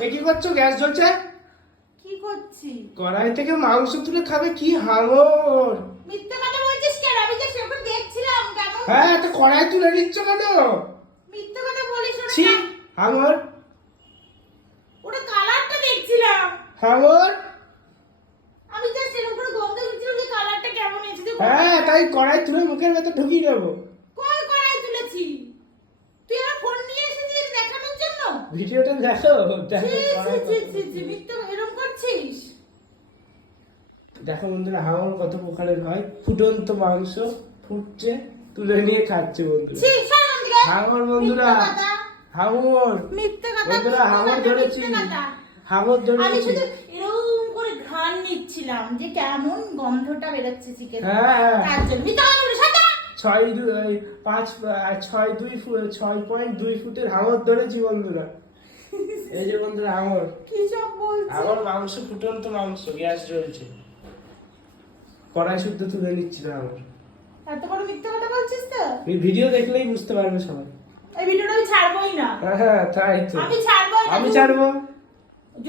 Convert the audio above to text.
এ কি করছো? গ্যাস জ্বলছে। কি করছি? কড়াই থেকে মাংস তুলে খাবে? কি হাঙর! মিথ্যা কথা বলছিস কেন? আমি তো সেরকম দেখছিলাম কেমন। হ্যাঁ, তো কড়াই তুলে নিচ্ছ কেন? মিথ্যা কথা বলিস না। ছি, হাঙর! ওটা কালারটা দেখছিলাম। হাঙর! আমি তো সেরকম করে গন্ধ দেখছিলাম যে কালারটা কেমন এসেছে। হ্যাঁ, তাই কড়াই তুলে মুখের ভেতর ঢুকিয়ে দেবো। কই কড়াই তুলেছি? তুই আমার ফোন নিয়ে এসেছিস দেখানোর জন্য? ভিডিওটা দেখো। দেখো ছি কড়াই ছি কত- ছি ছি, মিথ্যা এরকম করছিস? দেখো বন্ধুরা, হাঙর কত প্রকারের হয়। ফুটন্ত মাংস ফুটছে, তুলে নিয়ে খাচ্ছে বন্ধুরা। ছি, সর এখান থেকে। হাঙর বন্ধুরা, মিথ্যা কথা। হাঙর মিথ্যা কথা, বন্ধুরা, মিথ্যা হাঙর কথা, ধরেছি। মিথ্যা কথা। হাঙর আমি ধরেছি। শুধু এরকম করে ঘ্রাণ নিচ্ছিলাম যে কেমন গন্ধটা বেরোচ্ছে চিকেন। হ্যাঁ। তার জন্য মিথ্যা কথা বলিস না। 6.2 ফুটের হাঙর ধরেছি বন্ধুরা। এই যে বন্ধুরা, হাঙর। কি সব বলছিস? হাঙর মাংস, ফুটন্ত মাংস, গ্যাস জ্বলছে, কড়াই শুদ্ধ তুলে নিচ্ছিল হাঙর। এত বড় মিথ্যা কথা বলছিস তো? এই ভিডিও দেখলেই বুঝতে পারবে সবাই। এই ভিডিওটা আমি ছাড়বোই না। হ্যাঁ, তাই তো। আমি ছাড়বোই না। আমি ছাড়বো।